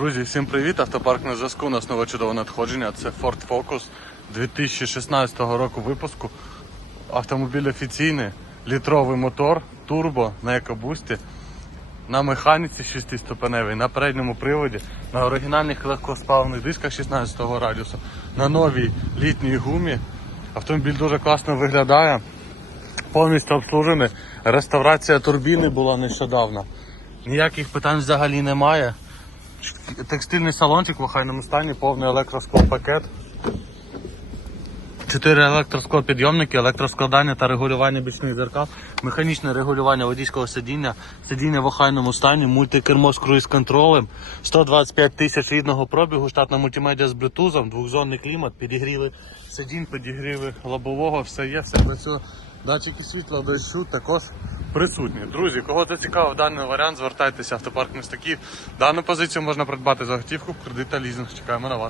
Друзі, всім привіт! Автопарк на зв'язку. У нас нове чудове надходження. Це Ford Focus 2016 року випуску. Автомобіль офіційний, літровий мотор, турбо на екобусті. На механіці 6-ступеневій, на передньому приводі, на оригінальних легкоспалених дисках 16 радіусу, на новій літній гумі. Автомобіль дуже класно виглядає, повністю обслужений. Реставрація турбіни була нещодавно. Ніяких питань взагалі немає. Текстильний салончик в охайному стані, повний електросклопакет. Чотири електросклопідйомники, електроскладання та регулювання бічних зеркал, механічне регулювання водійського сидіння, сидіння в охайному стані, мультикермо з круїз-контролем, 125 тисяч рідного пробігу, штатна мультимедіа з блютузом, двохзонний клімат, підігріли сидінь, підігріли лобового, все є, все працює. Датчики світла дощу також присутні. Друзі, кого зацікавив даний варіант, звертайтеся автопарк міста. Дану позицію можна придбати за готівку, кредит та лізинг. Чекаємо на вас.